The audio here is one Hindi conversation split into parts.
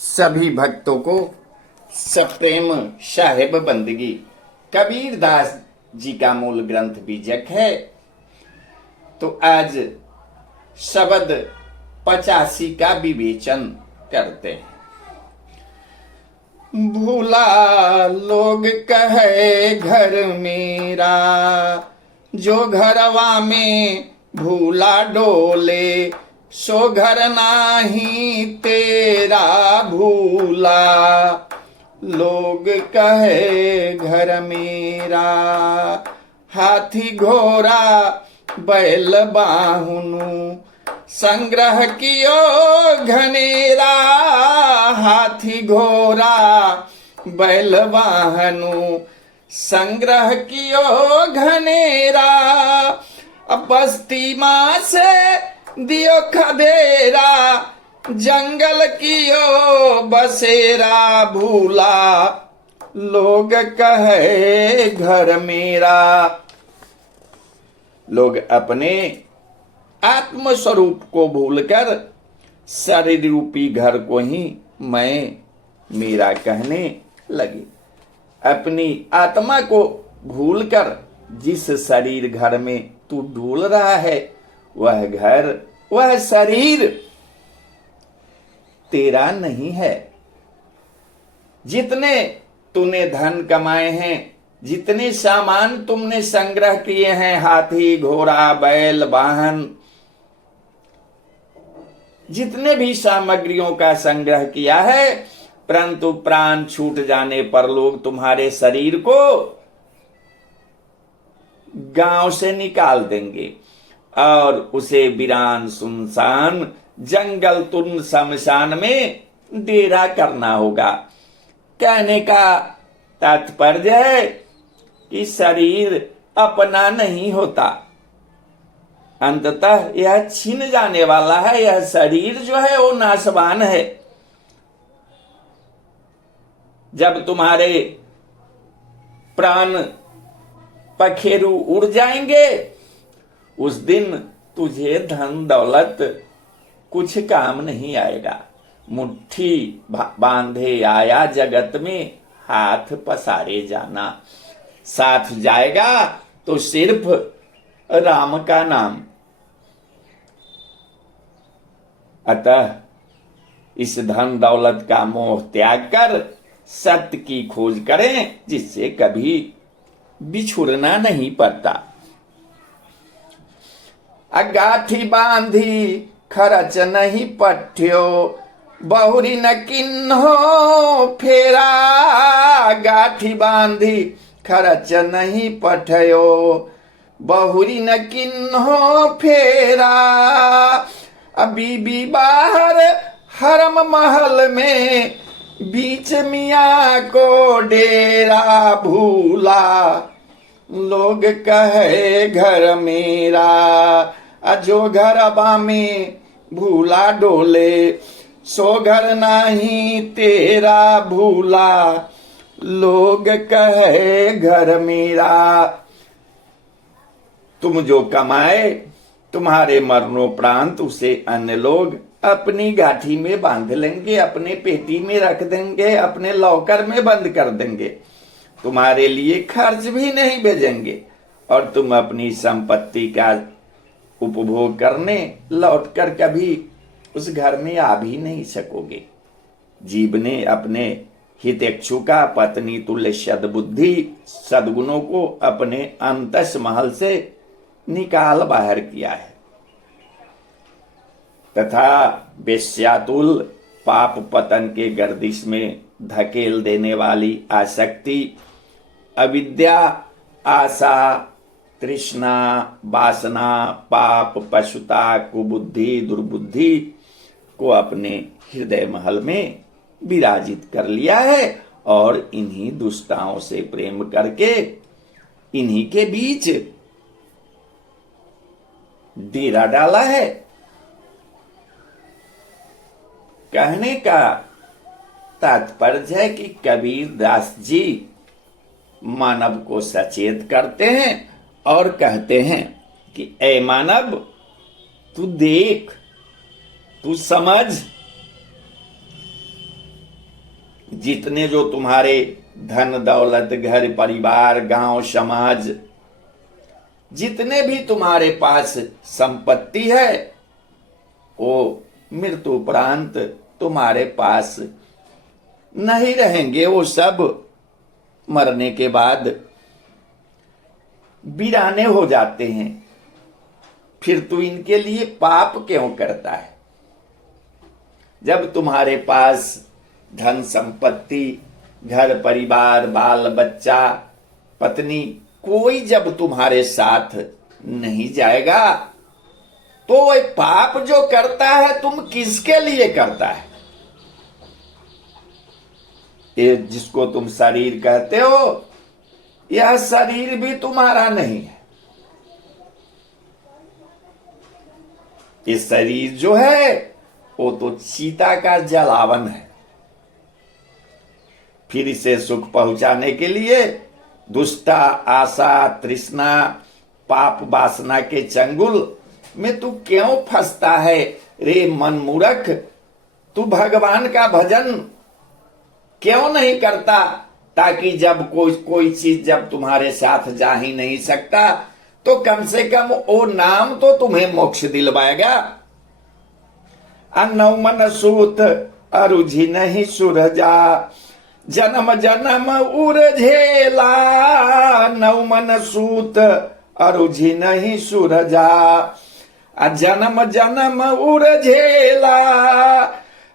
सभी भक्तों को सप्रेम साहेब बंदगी कबीर दास जी का मूल ग्रंथ बीजक है। तो आज शब्द 85 का विवेचन करते हैं। भूला लोग कहे घर मेरा, जो घरवा में भूला डोले, सो घर नाही तेरा भूला। लोग कहे घर मेरा, हाथी घोड़ा बैल बाहुनु, संग्रह कियो घनेरा। हाथी घोड़ा बैल वाहनु, संग्रह कियो घनेरा। अब बस्ती माँ से दियो खदेरा, जंगल कियो बसेरा। भूला लोग कहे घर मेरा। लोग अपने आत्म स्वरूप को भूलकर शरीर रूपी घर को ही मैं मेरा कहने लगे। अपनी आत्मा को भूलकर जिस शरीर घर में तू ढूल रहा है, वह घर वह शरीर तेरा नहीं है। जितने तूने धन कमाए हैं, जितने सामान तुमने संग्रह किए हैं, हाथी घोड़ा बैल वाहन, जितने भी सामग्रियों का संग्रह किया है, परंतु प्राण छूट जाने पर लोग तुम्हारे शरीर को गांव से निकाल देंगे और उसे वीरान सुनसान जंगल तुन शमशान में डेरा करना होगा। कहने का तात्पर्य है कि शरीर अपना नहीं होता, अंततः यह छिन जाने वाला है। यह शरीर जो है वो नाशवान है। जब तुम्हारे प्राण पखेरु उड़ जाएंगे, उस दिन तुझे धन दौलत कुछ काम नहीं आएगा। मुट्ठी बांधे आया जगत में, हाथ पसारे जाना। साथ जाएगा तो सिर्फ राम का नाम। अतः इस धन दौलत का मोह त्याग कर सत्य की खोज करें, जिससे कभी बिछुड़ना नहीं पड़ता। अगाठी बांधी खरच नहीं पठ्यो, बहुरी न किन्हो फेरा। गाठी बांधी खरच नहीं पठयो, बहुरी न किन्हो फेरा। अभी भी बाहर हरम महल में, बीच मियाँ को डेरा। भूला लोग कहे घर मेरा, अजो घरबा में भूला डोले, सो घर नाही तेरा भूला। लोग कहे घर मेरा। तुम जो कमाए, तुम्हारे मरणोपरांत उसे अन्य लोग अपनी गाठी में बांध लेंगे, अपने पेटी में रख देंगे, अपने लॉकर में बंद कर देंगे। तुम्हारे लिए खर्च भी नहीं भेजेंगे और तुम अपनी संपत्ति का उपभोग करने लौटकर कभी उस घर में आ भी नहीं सकोगे। जीव ने अपने हितेक्षु का पत्नी तुल्य सद्बुद्धि सद्गुणों को अपने अंतस महल से निकाल बाहर किया है, तथा वेश्यातुल पाप पतन के गर्दिश में धकेल देने वाली आसक्ति, अविद्या, आशा, तृष्णा, वासना, पाप, पशुता, कुबुद्धि, दुर्बुद्धि को अपने हृदय महल में विराजित कर लिया है और इन्हीं दुष्टाओं से प्रेम करके इन्हीं के बीच डेरा डाला है। कहने का तात्पर्य है कि कबीर दास जी मानव को सचेत करते हैं और कहते हैं कि ऐ मानव, तू देख, तू समझ, जितने जो तुम्हारे धन दौलत घर परिवार गांव समाज जितने भी तुम्हारे पास संपत्ति है वो मृत्यु उपरांत तुम्हारे पास नहीं रहेंगे। वो सब मरने के बाद वीराने हो जाते हैं। फिर तू इनके लिए पाप क्यों करता है? जब तुम्हारे पास धन संपत्ति घर परिवार बाल बच्चा पत्नी कोई जब तुम्हारे साथ नहीं जाएगा तो वह पाप जो करता है तुम किसके लिए करता है? ये जिसको तुम शरीर कहते हो यह शरीर भी तुम्हारा नहीं है। ये शरीर जो है वो तो चीता का जलावन है। फिर इसे सुख पहुंचाने के लिए दुष्टा आशा तृष्णा पाप वासना के चंगुल में तू क्यों फंसता है रे मन मूर्ख? तू भगवान का भजन क्यों नहीं करता ताकि जब कोई चीज जब तुम्हारे साथ जा ही नहीं सकता तो कम से कम वो नाम तो तुम्हें मोक्ष दिलवाएगा। नौ मन सूत अरुझि नहीं सुरजा जन्म जन्म उरझेला। नौ मन सूत अरुझि नहीं सुरजा जन्म जन्म उरझेला।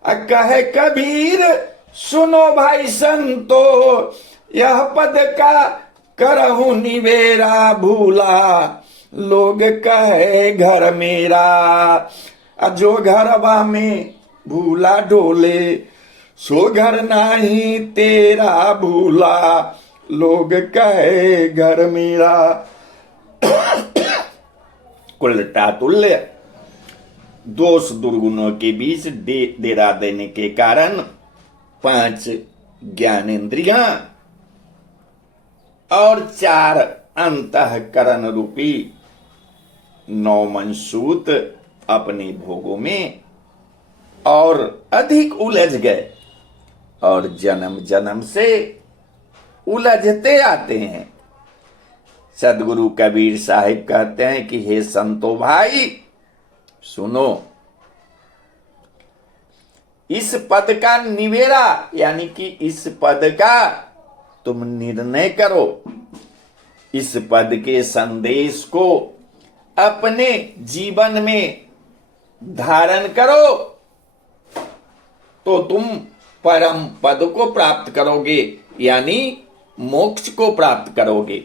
कहे कबीर सुनो भाई संतो यह पद का करहु निवेरा भूला लोग कहे घर मेरा। जो घरवा में भूला डोले सो घर नाही तेरा भूला लोग कहे घर मेरा। उल्टा तुल्य दोष दुर्गुणों के बीच डेरा देने के कारण 5 ज्ञानेन्द्रियां और 4 अंतःकरण रूपी 9 मनसूत अपने भोगों में और अधिक उलझ गए और जन्म जन्म से उलझते आते हैं। सदगुरु कबीर साहिब कहते हैं कि हे संतो भाई सुनो, इस पद का निवेरा यानी कि इस पद का तुम निर्णय करो, इस पद के संदेश को अपने जीवन में धारण करो तो तुम परम पद को प्राप्त करोगे यानी मोक्ष को प्राप्त करोगे।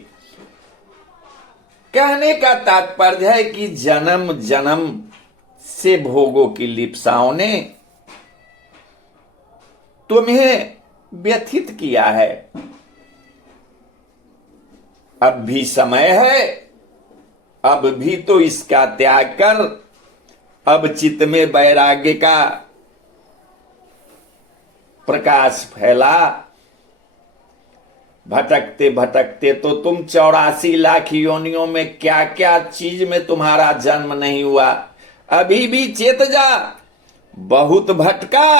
कहने का तात्पर्य है कि जन्म जन्म से भोगों की लिप्साओं ने तुम्हें व्यथित किया है। अब भी समय है, अब भी तो इसका त्याग कर अब चित्त में वैराग्य का प्रकाश फैला। भटकते भटकते तो तुम 84 लाख योनियों में क्या क्या चीज में तुम्हारा जन्म नहीं हुआ। अभी भी चेत जा, बहुत भटका,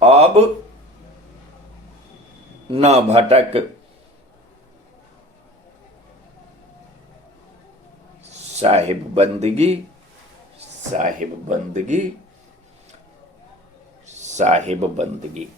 अब न भटक। साहिब बंदगी साहिब बंदगी साहिब बंदगी।